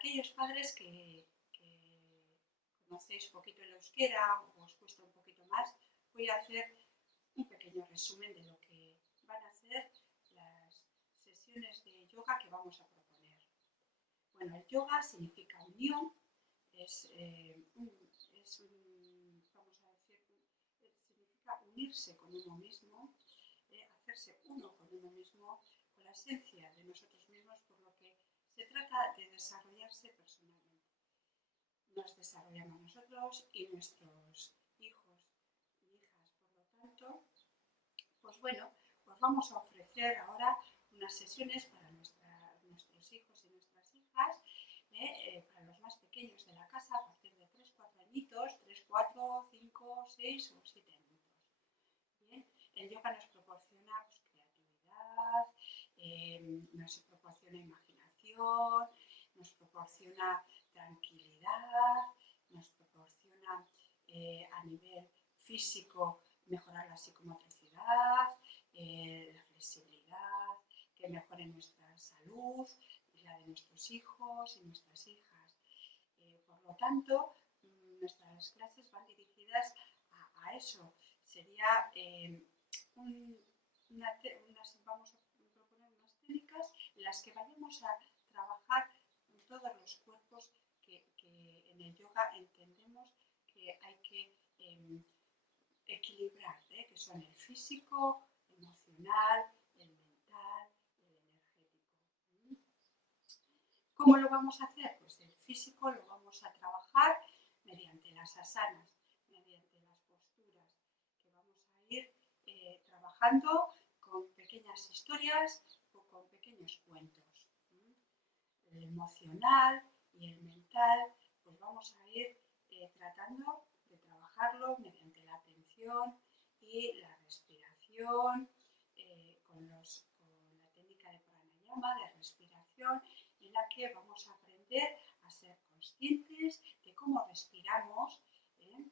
aquellos padres que conocéis un poquito el euskera o os cuesta un poquito más, voy a hacer un pequeño resumen de lo que van a ser las sesiones de yoga que vamos a proponer. Bueno, el yoga significa unión, vamos a decir, significa unirse con uno mismo, hacerse uno con uno mismo, con la esencia de nosotros mismos, por lo que se trata de desarrollarse personalmente. Nos desarrollamos nosotros y nuestros hijos y hijas, por lo tanto, pues bueno, os vamos a ofrecer ahora unas sesiones para nuestros hijos y nuestras hijas, para los más pequeños de la casa, a partir de 3-4 añitos, 3, 4, 5, 6 o 7 añitos. Bien, el yoga nos proporciona pues, creatividad, nos proporciona imaginación, nos proporciona tranquilidad, nos proporciona a nivel físico mejorar la psicomotricidad, la flexibilidad, que mejore nuestra salud y la de nuestros hijos y nuestras hijas. Por lo tanto, nuestras clases van dirigidas a eso. Sería vamos a proponer unas técnicas en las que vayamos a trabajar en todos los cuerpos que en el yoga entendemos que hay que equilibrar, que son el físico, emocional, el mental, el energético. ¿Cómo lo vamos a hacer? Pues el físico lo vamos a trabajar mediante las asanas, mediante las posturas, que vamos a ir trabajando con pequeñas historias o con pequeños cuentos. El emocional y el mental, pues vamos a ir tratando de trabajarlo mediante la atención y la respiración, con la técnica de pranayama, de respiración, en la que vamos a aprender a ser conscientes de cómo respiramos.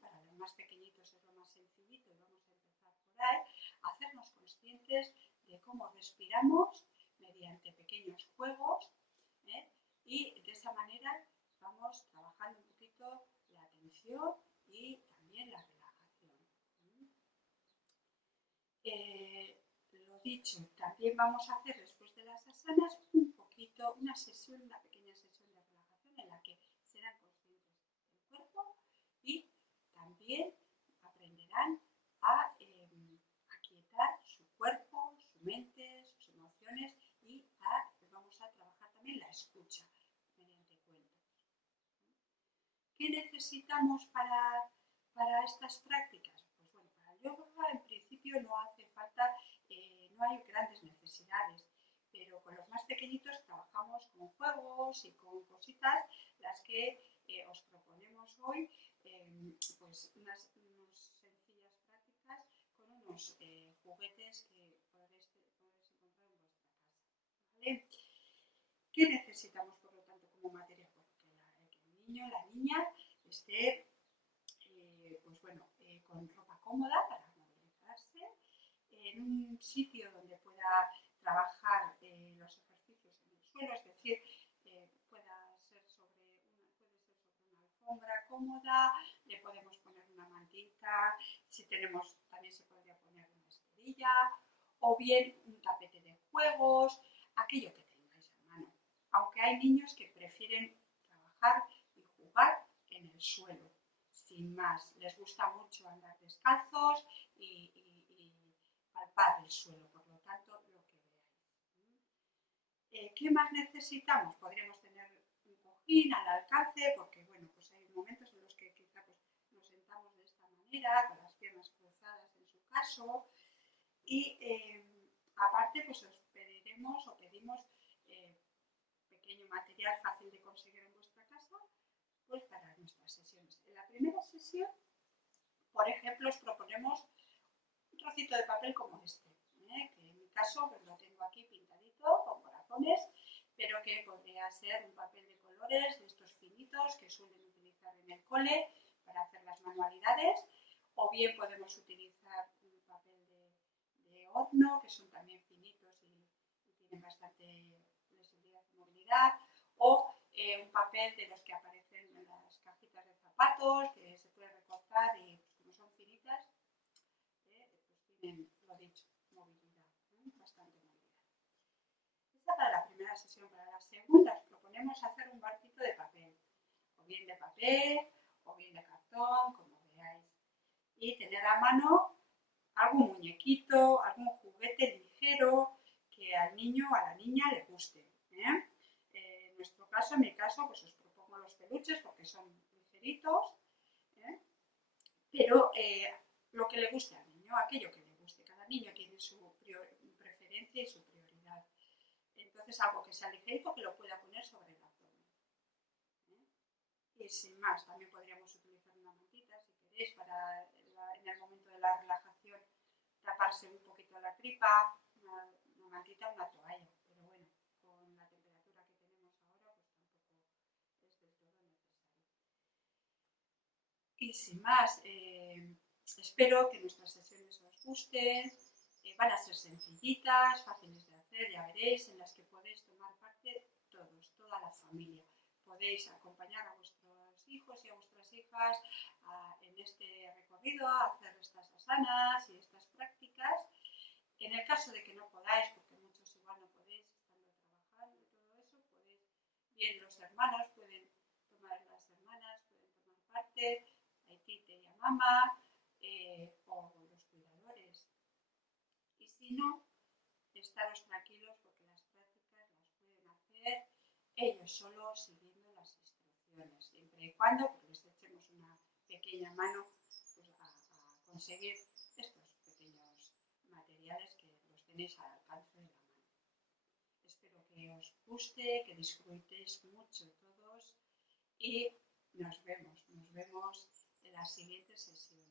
Para los más pequeñitos es lo más sencillito y vamos a empezar por ahí, hacernos conscientes de cómo respiramos mediante pequeños juegos, y de esa manera vamos trabajando un poquito la atención y también la relajación. Lo dicho, también vamos a hacer después de las asanas un poquito, una pequeña sesión de relajación en la que serán conscientes del cuerpo y también aprenderán a aquietar su cuerpo, su mente, sus emociones y vamos a trabajar también la escucha mediante cuentos. ¿Qué necesitamos para estas prácticas? Pues bueno, para el yoga en principio no hace falta, no hay grandes necesidades, pero con los más pequeñitos trabajamos con juegos y con cositas, las que os proponemos hoy, pues unas sencillas prácticas con unos juguetes que podréis encontrar en vuestra casa. ¿Vale? ¿Qué necesitamos, por lo tanto, como material? Pues que el niño, la niña, esté pues bueno, con ropa cómoda para movilizarse, en un sitio donde pueda trabajar los ejercicios en el suelo, es decir, puede ser sobre una alfombra cómoda, le podemos poner una mantita, si tenemos también se podría poner una esterilla, o bien un tapete de juegos, aquello que tengáis a mano. Aunque hay niños que prefieren trabajar y jugar en el suelo, sin más. Les gusta mucho andar descalzos y palpar el suelo, por lo tanto, lo que veáis. ¿Qué más necesitamos? Podríamos tener un cojín al alcance, porque bueno, pues hay momentos en los que quizá pues, nos sentamos de esta manera, con las piernas cruzadas en su caso, y aparte pues os pedimos pequeño material fácil de conseguir en vuestra casa, pues para nuestras sesiones. En la primera sesión, por ejemplo, os proponemos un trocito de papel como este, que en mi caso pues, lo tengo aquí pintadito con corazones, pero que podría ser un papel de colores de estos finitos que suelen utilizar en el cole para hacer las manualidades, o bien podemos utilizar un papel de horno, que son también finitos y tienen bastante flexibilidad y movilidad, o un papel de los que aparecen en las cajitas de zapatos, que se puede recortar y pues, como son finitas, pues tienen, lo dicho, movilidad, bastante movilidad. Esta para la primera sesión. Para la segunda proponemos hacer un barquito de papel, o bien de papel, o bien de cartón, como veáis. Y tener a mano algún muñequito, algún juguete ligero que al niño o a la niña le guste. En nuestro caso, en mi caso, pues os propongo los peluches porque son ligeritos, pero lo que le guste al niño, aquello que le guste. Cada niño tiene su preferencia y su prioridad. Entonces, algo que sea ligerito que lo pueda poner sobre el abdomen. Y sin más, también podríamos utilizar una mantita, si queréis, para en el momento de la relajación taparse un poquito la tripa, una mantita, una toalla. Pero bueno, con la temperatura que tenemos ahora, pues tampoco es del todo necesario. Y sin más, espero que nuestras sesiones os gusten. Van a ser sencillitas, fáciles de hacer, ya veréis, en las que podéis tomar parte todos, toda la familia. Podéis acompañar a vuestros hijos y a vuestras hijas en este recorrido, a hacer estas asanas y estas prácticas. En el caso de que no podáis, porque muchos igual no podéis, estando trabajando y todo eso, podéis, bien los hermanos pueden tomar, las hermanas pueden tomar parte, a tite y a mamá, o los cuidadores. Y si no, estaros tranquilos porque las prácticas las pueden hacer ellos solos siguiendo las instrucciones, siempre y cuando pues, les echemos una pequeña mano pues, a conseguir estos pequeños materiales que los tenéis al alcance de la mano. Espero que os guste, que disfrutéis mucho todos y nos vemos en las siguientes sesiones.